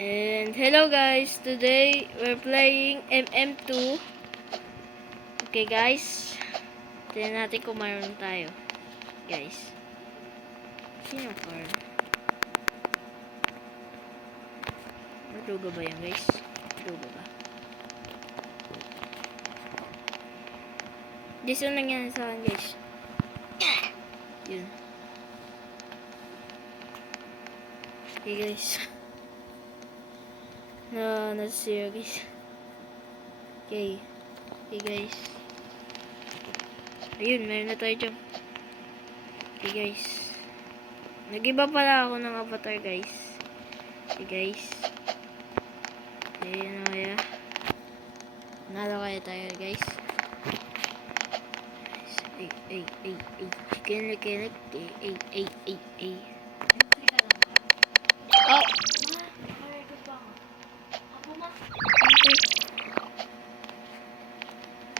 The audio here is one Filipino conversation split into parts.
And hello guys, today we're playing MM2. Okay guys, tingnan natin kung mayroon tayo. Guys, sino car? Maluga ba yan guys? Maluga ba? This one nangyari sa akin guys. Yun. Okay guys. Nasira guys. Okay. Okay guys. Ayun, meron na tayo dyan. Okay guys. Nag-iba pala ako ng avatar guys. Okay guys. Okay, ano kaya? Nalo kaya tayo guys. Ay. Chicken. Ay. Oh!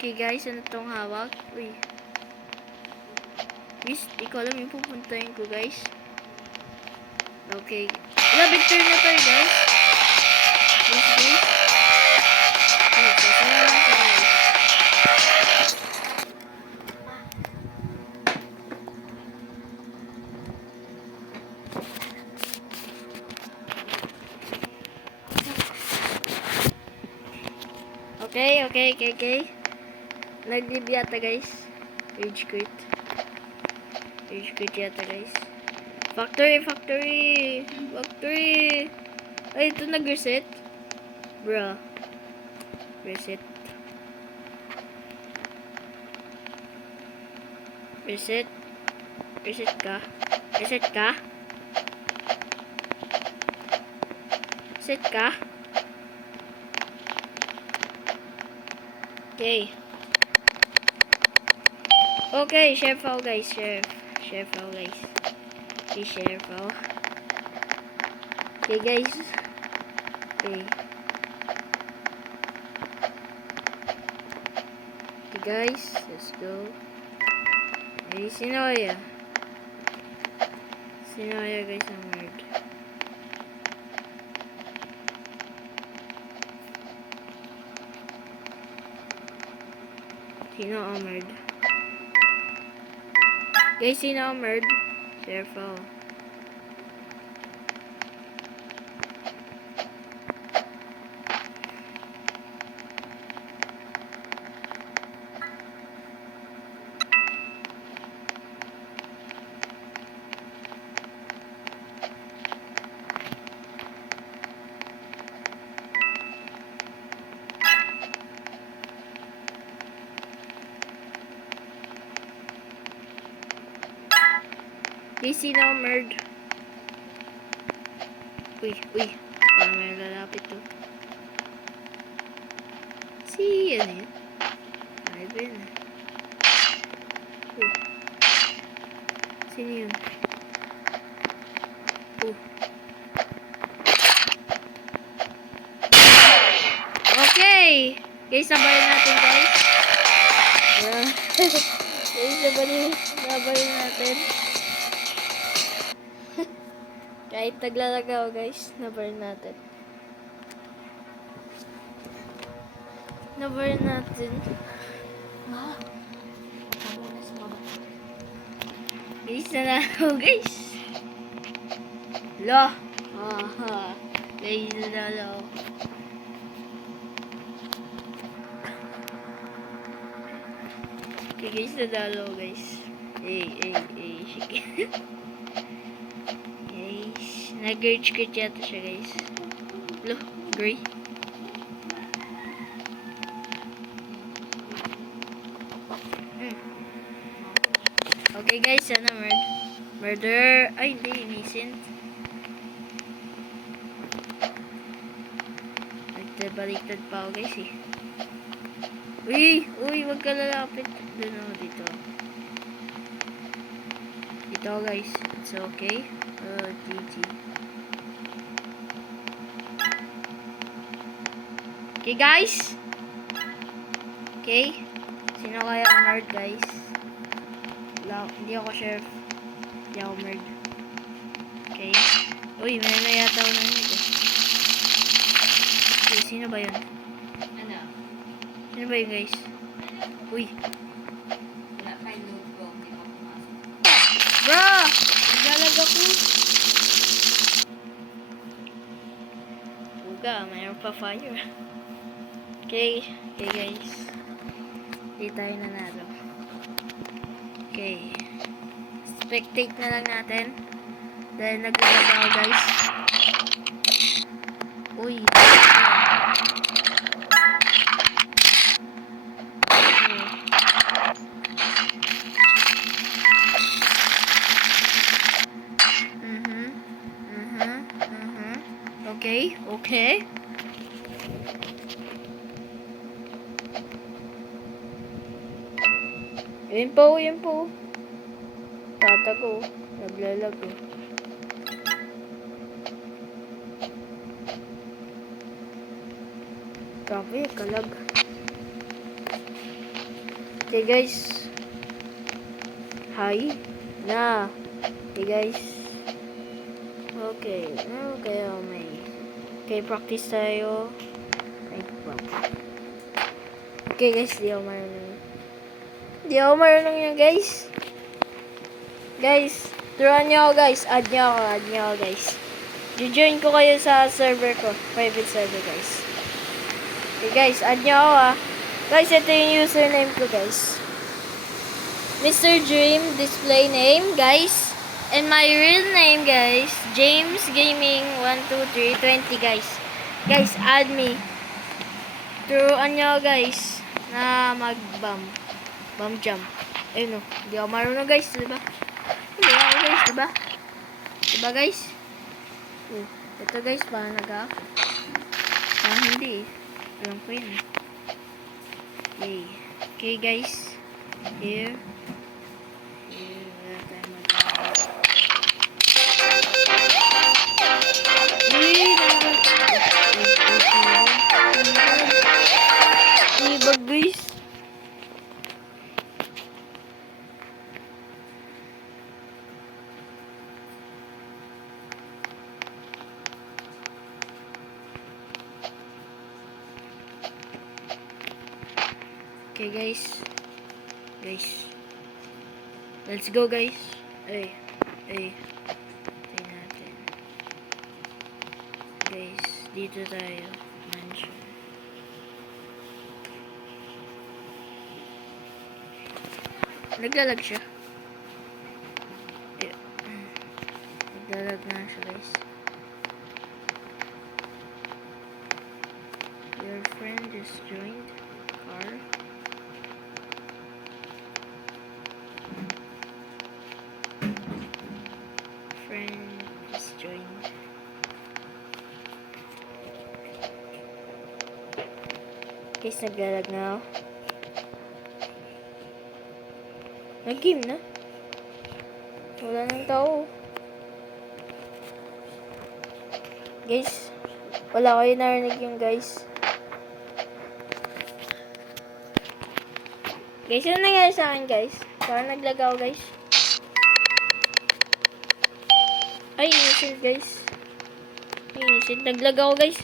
Okay guys, ano tong hawak? Uy. Guys, di ko alam yung pupuntahin ko guys. Okay. Labig turn na tayo guys. Guys. Ay, sasaya lang tayo guys. Okay. Nag-live yata guys. Rage quit yata guys. Factory. Ay, ito nag-reset. Bruh. Reset ka. Okay, Chef Al guys. Okay, Chef Al. Okay guys. Okay guys, let's go. Okay, sino kaya guys ang word? Sino ang word? Guys, sino ang word? Careful. Guys, sino ang merd? Uy. Parang may lalapit to. Ano yun? Ivan. Sino yun? Okay! Guys, sabayin natin guys. Sabayin natin. Kahit naglalagaw guys, na-burn natin. Guys, nanalo guys. Lo. Guys, nanalo. Okay guys, nanalo guys. Chicken. Nag-rage quit yata siya guys. Lo, gray. Okay guys, sana murder. Ay, hindi, innocent. Nagtabaliktad pa ako guys eh. Uy, wag ka lalapit. Doon ako dito. Dito guys, it's okay. GG. Okay guys. Okay. Sino kaya ang nerd guys? Hindi ako chef. Hindi ako nerd. Okay. Uy, may na yata ako narinig eh. Sino ba yun? Ano? Sino ba yun, guys? Uy. Wala kay load ko. Hindi mo pumasok. Bro! Naglalag ako. Uga, mayroon pa fire. Okay. Okay, guys. Hindi tayo nanalo. Okay. Spectate na lang natin. Dahil naglalag ako, guys. Uy. Okay, okay. Yun po. Tatago. Naglalago. Grabe, kalag. Okay, guys. Hi. Na. Okay, guys. Okay. Okay, may. Okay, practice tayo. Ay, okay, guys. Di ako marunong yun, guys. Guys, turuan nyo ako, guys. Add nyo ako, guys. Join ko kayo sa server ko. Private server, guys. Okay, guys. Add nyo ako, ah. Guys, ito yung username ko, guys. Mr. Dream display name, guys. And my real name, guys. James Gaming 12320, guys. Guys, add me. Turuan nyo, guys, na mag-bum jump. Ayun, no. Hindi ako marunong, guys. Diba? Hindi ako, guys. Diba? Diba, guys? Ito, guys. Parang hindi. Alam ko yun. Okay. Okay, guys. Here. Wala tayo mag-bug. Guys. Okay, guys. Let's go, guys. Ay. Tingnan natin. Guys, dito tayo. Mansion. Naglalag siya. Naglalag na siya, guys. Your friend is joined. Car. Friend is joined. Guys, naglalag na ako. Nag-game na. Wala nang tao. Guys, wala kayo narinig yung guys. Guys, ano nangyari sa akin, guys? Parang naglag ako, guys. Ay, innocent, guys. Naglag ako, guys.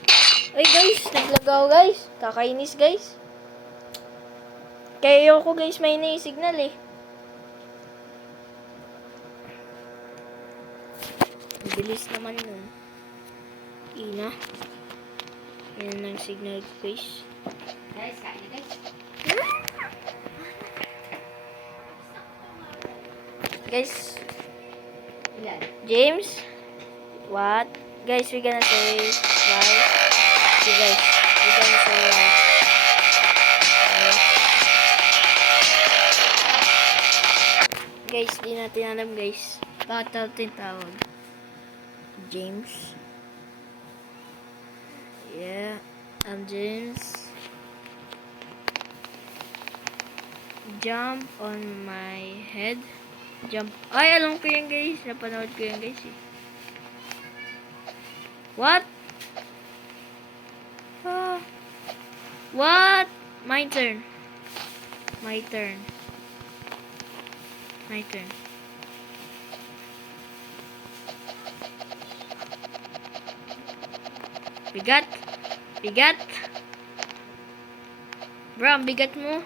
Ay, guys, naglag ako, guys. Kakainis, guys. Kaya ayoko, guys, may signal, eh. Bilis naman nun. Ina. Yan ang signal, guys. Guys, kain na, guys. Guys. Ilan? James. What? Guys, we gonna say bye. Okay, guys. We gonna say bye. Guys, di natin alam, guys. Bakit natin tawag? James. Yeah, I'm James. Jump on my head. Jump. Ay, alam ko yan, guys. Napanood ko yan, guys, eh. What? What? My turn. Bigat. Bigat. Bro, ang bigat mo.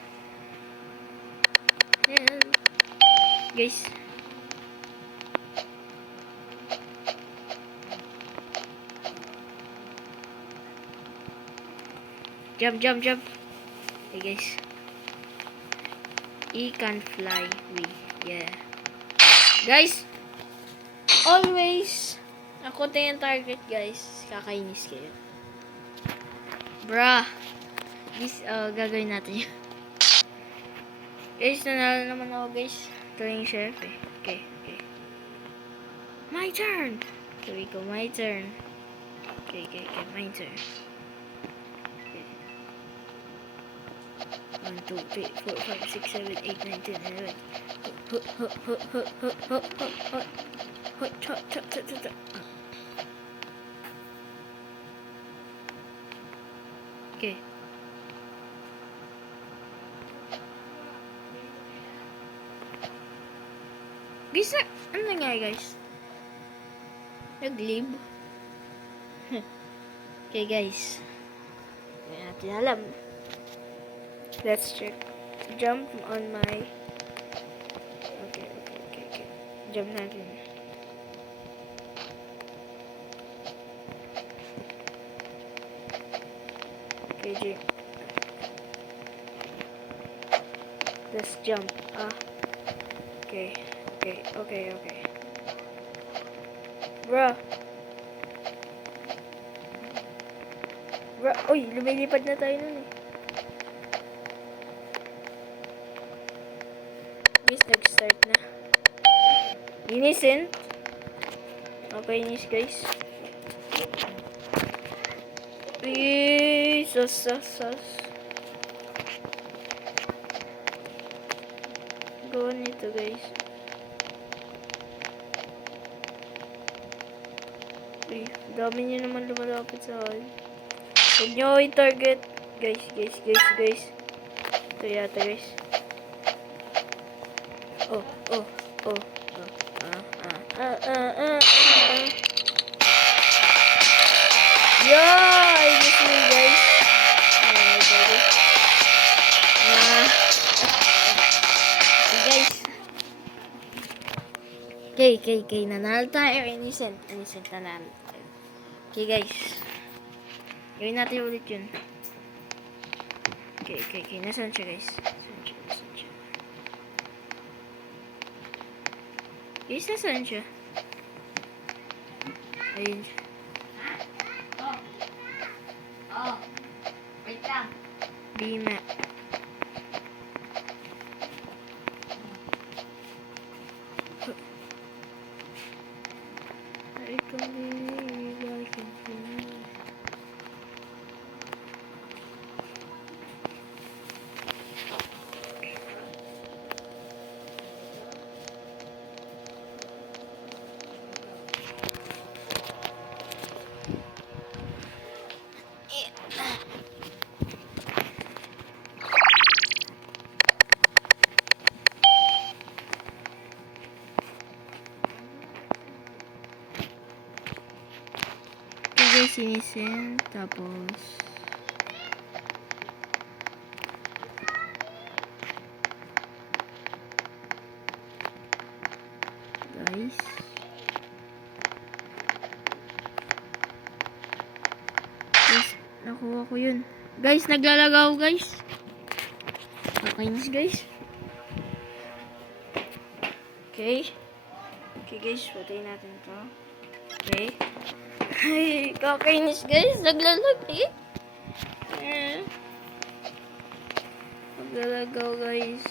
Ayan. Guys. Jump, jump, jump. Okay, guys. He can fly. Yeah. Guys. Always. Ako tayo yung target, guys. Kakainis kayo. Bruh. This, gagawin natin yun. Guys, nanalo naman ako, guys. Ito yung chef, eh. Okay, okay. My turn! Here we go, my turn. Okay, okay, okay, my turn. Okay. 1, 2, 3, 4, 5, 6, 7, 8, 9, 10, 11. Hut, hut, hut, hut, hut, hut, hut, hut. Hut, hut, hut, hut, hut, hut. Okay. Guys, ano nangyari, guys? Nag-leave. Okay, guys. Hindi natin alam. Let's check. Jump on my... Okay, okay, okay, okay. Jump natin. Okay, jump. Let's jump. Okay. Okay, okay, okay. Bruh. Bruh. Uy, lumilipad na tayo nun eh. Guys, nag-start na. Innocent. Okay, inis guys. Uy, sus. Gawa nito guys. Uy, dami nyo naman lumalapit sa akin. Huwag nyo ako i-target. Guys. Ito yata guys. Oh. Yeah, I miss me guys. Okay, nanalo tayo. Innocent nanalo tayo. Okay guys. Gawin natin ulit yun. Okay. Nasaan siya guys? Nasaan siya? Guys, nasaan siya? Ayun siya. Wait lang. B-map. I can't believe I can feel. Guys, sinisin, tapos guys nakuha ko yun guys, naglalagaw guys. Nakainis guys. Okay guys, patayin natin to. Okay. Ay, kakainis guys. Naglalag eh. Naglalagaw guys.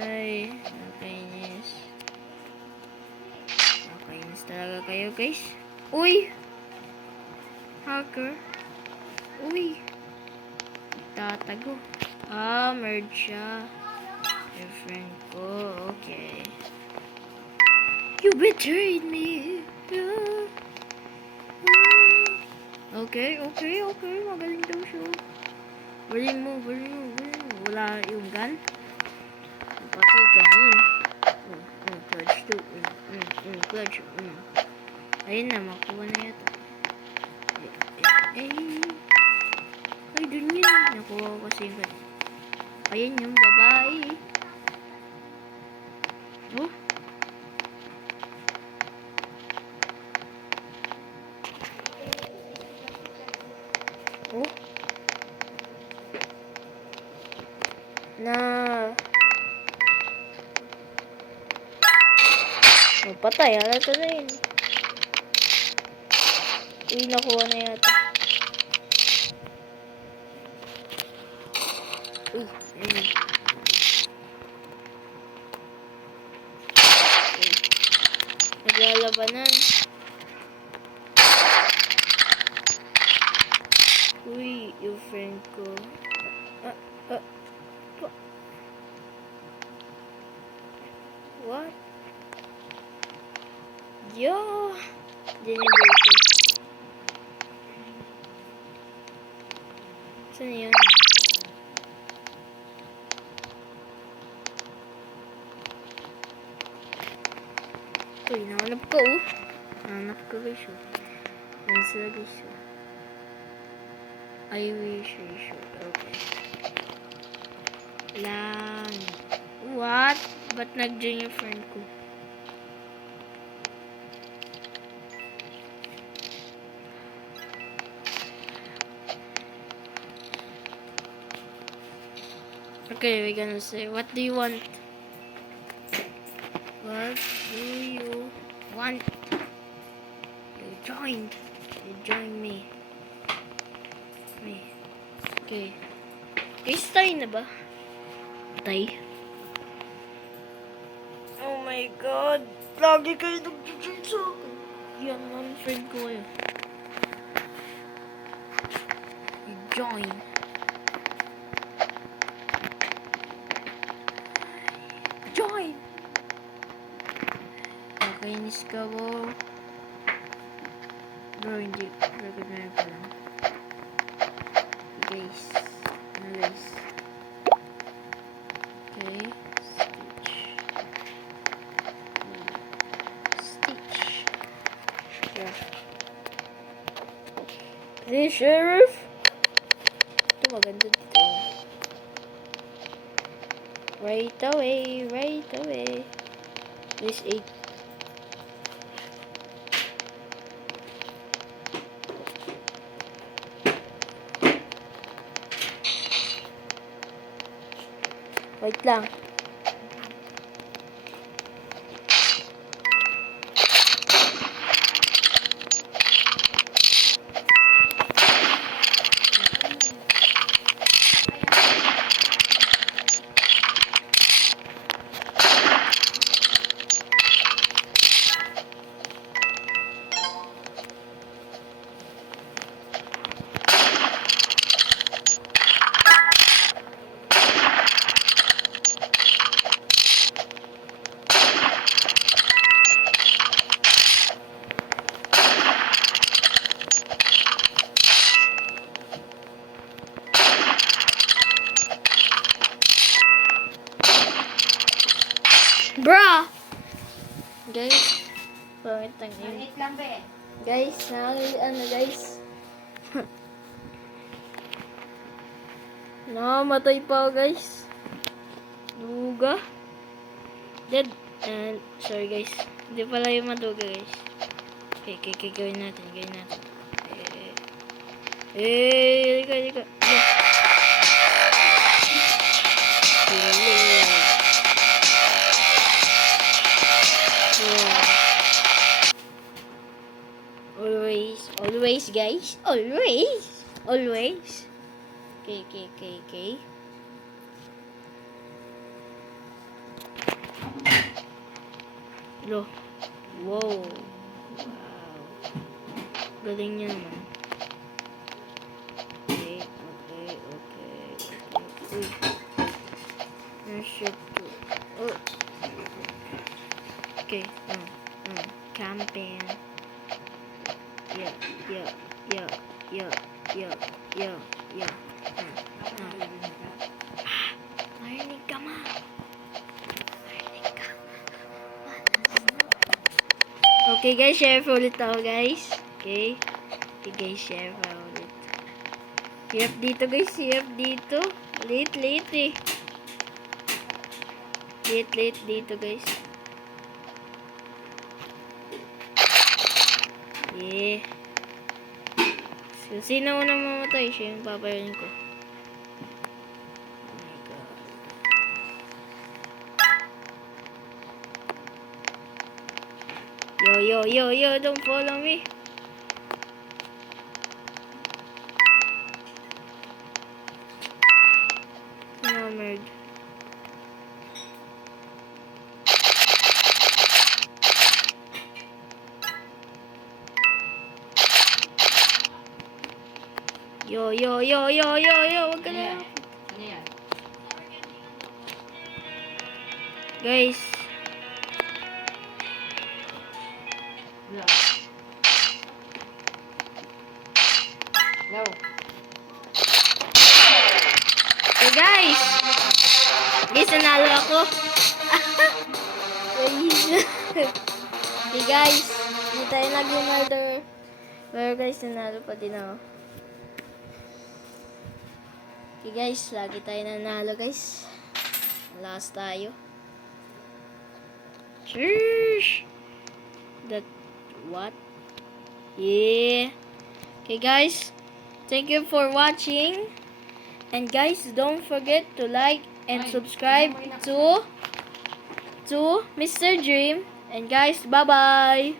Ay, nakainis. Nakainis talaga kayo guys. Uy! Hacker. Uy! Tatago. Merge siya. Your friend ko. Okay. You betrayed me. Okay. Magaling daw siya. Galing mo. Wala yung gun. Patay ka ngayon. Clutch 2. Clutch. Ayun na, makuha na yata. Nakuha ko kasi yung... Ayun yung babae. Oh. Oh. Na. Patay. Halata na yun. Uy, nakuha na yata. Uy, ayun. Okay. Naglalabanan. Uy, yung friend ko. What? Yo! Generator. Saan yun? Uy, nahanap ko oh. Nahanap ko guys oh. Yan sila guys oh. I wish I should. Okay. Lang. What? Ba't nag-join yung friend ko? Okay, we're gonna say, what do you want? What do you want? You joined. You joined me. Me. Okay. Guys, tayo na ba? Tay. Oh my God. Lagi kayo nag-join sa akin. Yan, one friend ko kayo. You join. Join! Nakainis ka bro. Bro, hindi. Recommend ko lang. Guys. Ano guys? Okay. Stitch. Yeah. Hey, Sheriff! Ito maganda dito. Right away, right away. This 8. Wait lang. Bruh! Guys, pangit ang yun. Maliit lang ba eh? Guys, ano guys? Nakamatay pa guys. Duga. Dead. And, sorry guys. Hindi pala yung maduga guys. Okay, gawin natin, Liga. Always guys. Always. Okay. Lo. Wow. Galing niya naman. Okay. Uy. Shit. Oh. Okay. Camping. Yeah. Marinig ka ma. Okay guys, share ulit ako guys. Okay guys, share ulit. Hirap dito guys, hirap dito. Late eh. Late dito guys. Eh. So, sino unang mamatay? Siya yung papayarin ko. Oh my God. Yo, don't follow me. Hammered. Yo, wag ka Ano na. yan? Ano yan? Guys, Wala. Go. hey guys! Guys, nanalo ako. Guys. Hey guys, hindi tayo naging murder. Pero guys, nanalo pa din ako. Okay guys, lagi tayo nanalo guys. Last tayo. Sheesh! That, what? Yeah. Okay guys, thank you for watching. And guys, don't forget to like and subscribe to Mr. Dream. And guys, bye-bye!